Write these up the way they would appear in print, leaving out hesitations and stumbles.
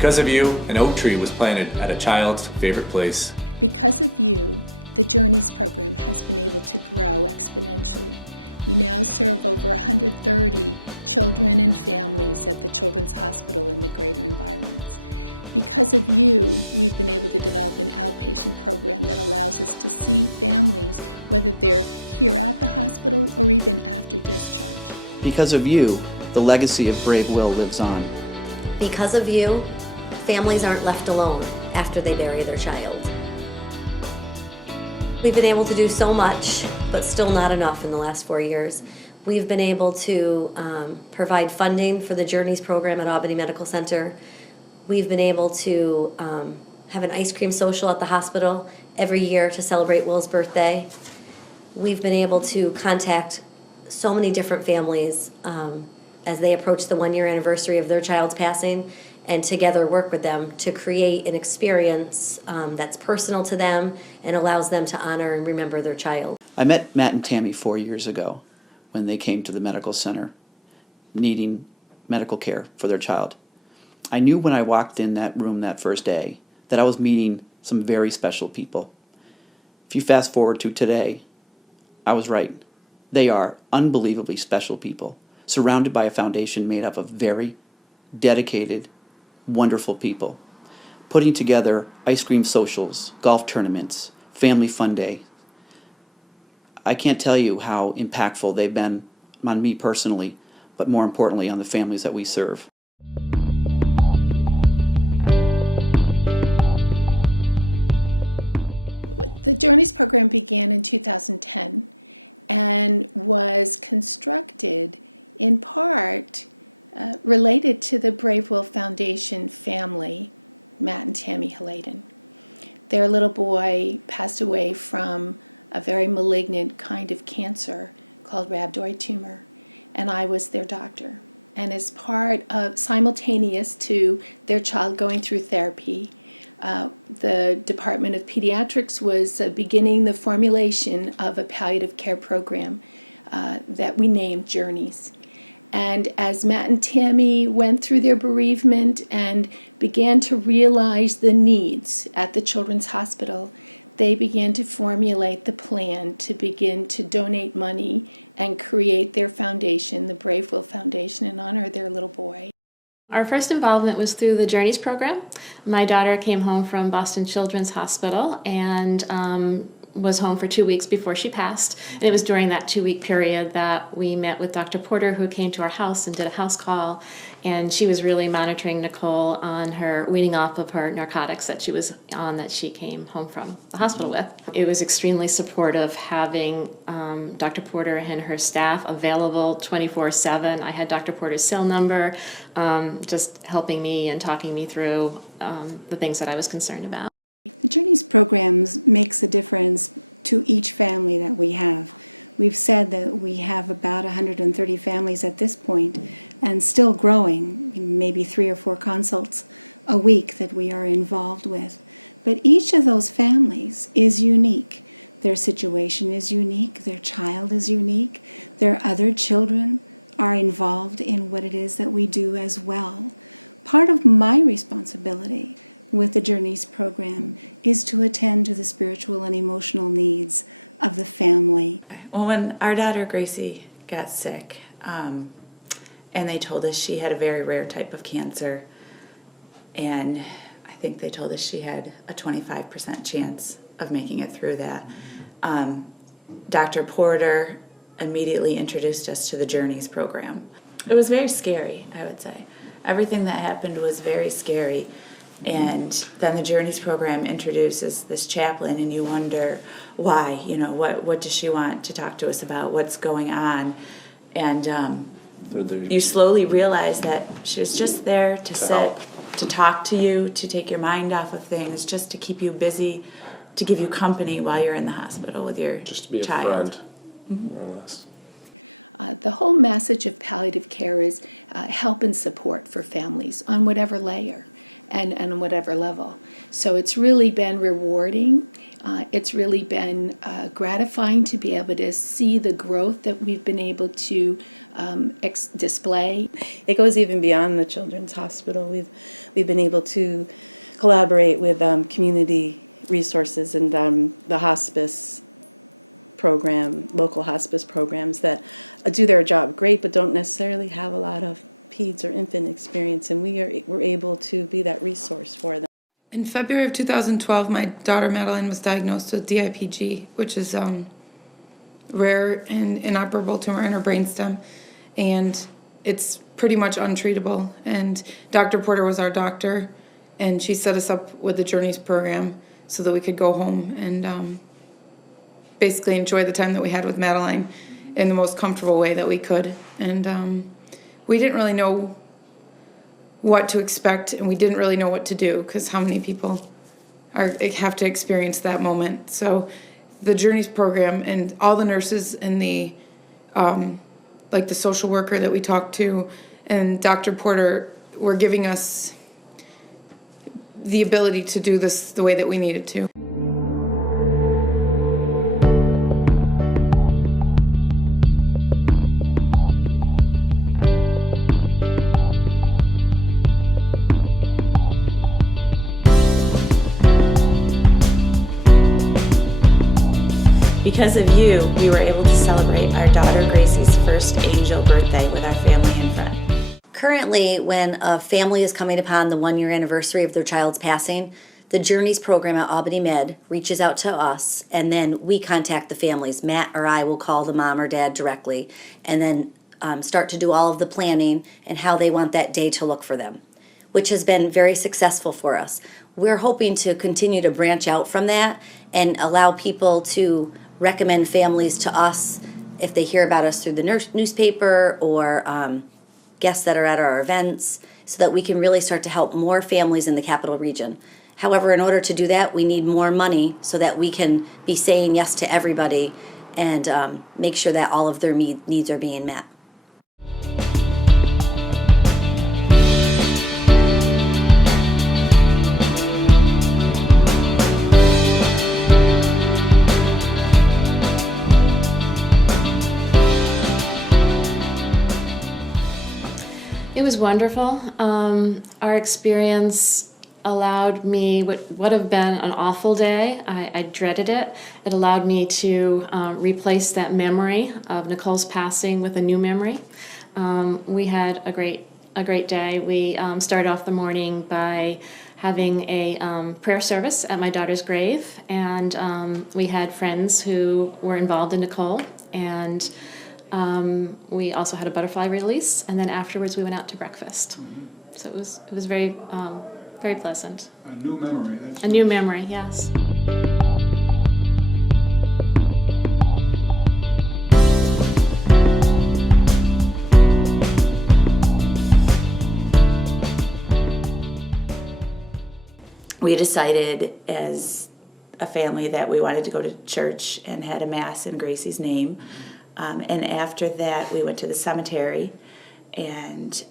Because of you, an oak tree was planted at a child's favorite place. Because of you, the Journeys program has been able to grow exponentially. We now serve over 130 children and families at the Children's Hospital in the greater environs. Because of you, we've been able to develop an outpatient program that allows us to see families, whether they're here at the hospital or even after discharge. Because of you, the legacy of Brave Will lives on. Because of you, families aren't left alone after they bury their child. We've been able to do so much, but still not enough in the last 4 years. We've been able to provide funding for the Journeys program at Albany Medical Center. We've been able to have an ice cream social at the hospital every year to celebrate Will's birthday. We've been able to contact so many different families as they approach the 1-year anniversary of their child's passing, and together work with them to create an experience that's personal to them and allows them to honor and remember their child. I met Matt and Tammy 4 years ago when they came to the medical center needing medical care for their child. I knew when I walked in that room that first day that I was meeting some very special people. If you fast forward to today, I was right. They are unbelievably special people, surrounded by a foundation made up of very dedicated, wonderful people, putting together ice cream socials, golf tournaments, family fun day. I can't tell you how impactful they've been on me personally, but more importantly on the families that we serve. The Journeys program began in 2010 and was constructed in part related to the Brave Will Foundation family, Matt and Tammy Haladen. Their little boy passed away from a very malignant kind of cancer called rhabdoid tumor, and I was their doctor. And as part of, simultaneous to their child going through therapy, the Department of Pediatrics was beginning the formulation of a palliative care program that we named Journeys. And as Matt and Tammy went through their bereavement and began to realize the needs at the Children's Hospital, they began to formulate the plan to begin to donate money and create their foundation, the Brave Will Foundation, in honor of their little boy. Our first involvement was through the Journeys program. My daughter came home from Boston Children's Hospital and was home for 2 weeks before she passed. And it was during that 2-week period that we met with Dr. Porter, who came to our house and did a house call. And she was really monitoring Nicole on her weaning off of her narcotics that she was on, that she came home from the hospital with. It was extremely supportive having Dr. Porter and her staff available 24/7. I had Dr. Porter's cell number, just helping me and talking me through the things that I was concerned about. The Journeys programs makes a difference to each family that we have. We've said that we have about 130 families at this point and still growing, maybe 3 or 4 consults a week that we are involved with. But each of those families is unique. Their situation is unique, their child is unique, their other children are involved in what it is that we do as well. Part of my responsibility with the Journeys program is to attend to the spiritual and emotional needs of the family. Well, when our daughter Gracie got sick, and they told us she had a very rare type of cancer, and I think they told us she had a 25% chance of making it through that. Dr. Porter immediately introduced us to the Journeys program. It was very scary, I would say. Everything that happened was very scary. And then the Journeys program introduces this chaplain, and you wonder why, what does she want to talk to us about, what's going on? And you slowly realize that she was just there to sit, to talk to you, to take your mind off of things, just to keep you busy, to give you company while you're in the hospital with your child. Just to be a friend, more or less. The whole message of palliative care is help and support for families on whatever layer. and on whatever level. So it's really been rewarding. It's really been gratifying to be able to see the growth that we've been able to display. It goes even beyond the Children's Hospital. We've been able to collaborate with community resources and the hospice program, local hospice programs that do their job great, but don't necessarily have a lot of peds or infant experience, and we're able to be that resource for them. In February of 2012, my daughter Madeline was diagnosed with DIPG, which is rare and inoperable tumor in her brainstem, and it's pretty much untreatable. And Dr. Porter was our doctor, and she set us up with the Journeys program so that we could go home and basically enjoy the time that we had with Madeline in the most comfortable way that we could. And we didn't really know what to expect, and we didn't really know what to do, because how many people have to experience that moment. So the Journeys program and all the nurses and the like the social worker that we talked to and Dr. Porter were giving us the ability to do this the way that we needed to. Because of you, we were able to celebrate our daughter Gracie's first angel birthday with our family and friends. Currently, when a family is coming upon the 1-year anniversary of their child's passing, the Journeys program at Albany Med reaches out to us, and then we contact the families. Matt or I will call the mom or dad directly, and then start to do all of the planning and how they want that day to look for them, which has been very successful for us. We're hoping to continue to branch out from that and allow people to recommend families to us if they hear about us through the newspaper or guests that are at our events, so that we can really start to help more families in the capital region. However, in order to do that, we need more money so that we can be saying yes to everybody and make sure that all of their needs are being met. It was wonderful. Our experience allowed me, what would have been an awful day, I dreaded it. It allowed me to replace that memory of Nicole's passing with a new memory. We had a great day. We started off the morning by having a prayer service at my daughter's grave, and we had friends who were involved in Nicole, and we also had a butterfly release, and then afterwards we went out to breakfast. So it was very very pleasant. A new memory. A new memory, yes. We decided as a family that we wanted to go to church and had a mass in Gracie's name. And after that, we went to the cemetery, and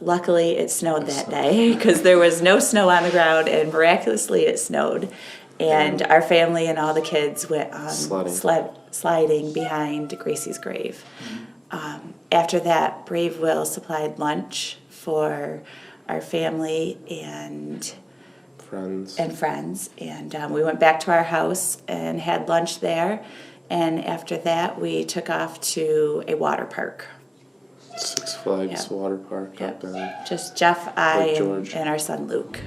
luckily it snowed that day because there was no snow on the ground, and miraculously it snowed. And our family and all the kids went sliding behind Gracie's grave. After that, Brave Will supplied lunch for our family and friends. And we went back to our house and had lunch there. And after that, we took off to a water park. Six Flags water park up in just Jeff, I, George. and our son Luke.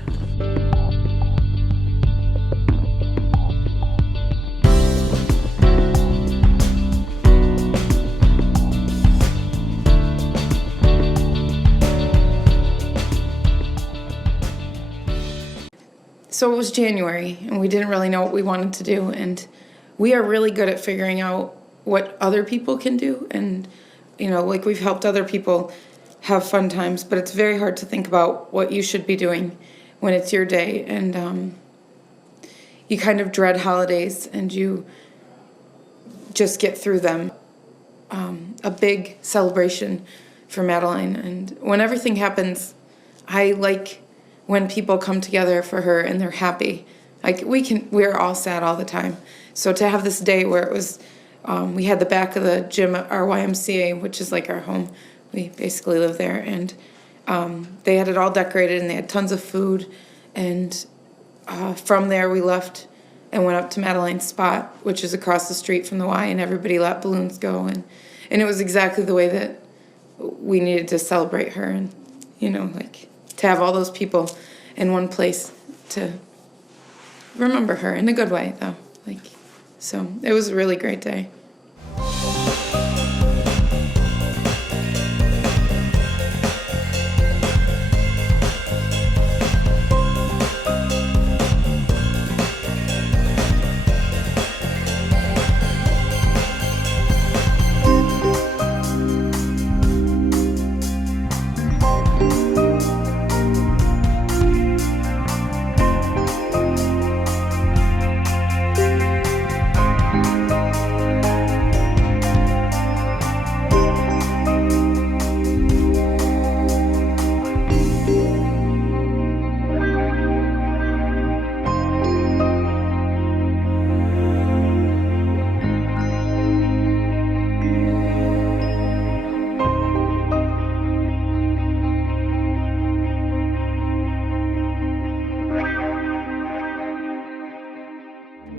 So it was January, and we didn't really know what we wanted to do, and we are really good at figuring out what other people can do, and like we've helped other people have fun times, but it's very hard to think about what you should be doing when it's your day, and you kind of dread holidays, and you just get through them. A big celebration for Madeline, and when everything happens, I like when people come together for her and they're happy. Like we're all sad all the time. So to have this day where it was, we had the back of the gym at our YMCA, which is like our home. We basically live there, and they had it all decorated, and they had tons of food. And from there we left and went up to Madeleine's spot, which is across the street from the Y, and everybody let balloons go, and it was exactly the way that we needed to celebrate her, and like to have all those people in one place to remember her in a good way, though. So it was a really great day.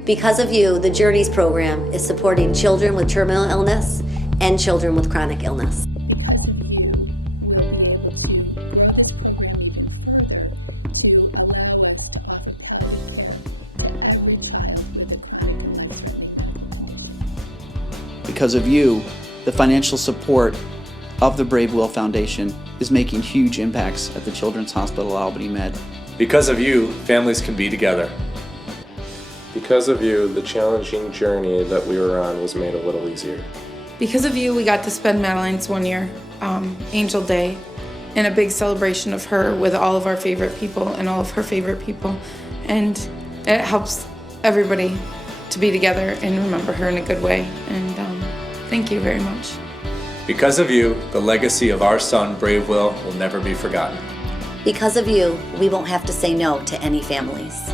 Because of you, the Journeys program is supporting children with terminal illness and children with chronic illness. Because of you, we'll be able to grow this program even further to allow us to offer palliative care to every child with a chronic and life-threatening medical condition. Because of you, the financial support of the Brave Will Foundation is making huge impacts at the Children's Hospital Albany Med. Because of you, families can be together. Because of you, the challenging journey that we were on was made a little easier. Because of you, we got to spend Madeleine's 1 year Angel Day in a big celebration of her with all of our favorite people and all of her favorite people. And it helps everybody to be together and remember her in a good way. And thank you very much. Because of you, the legacy of our son, Brave Will never be forgotten. Because of you, we won't have to say no to any families.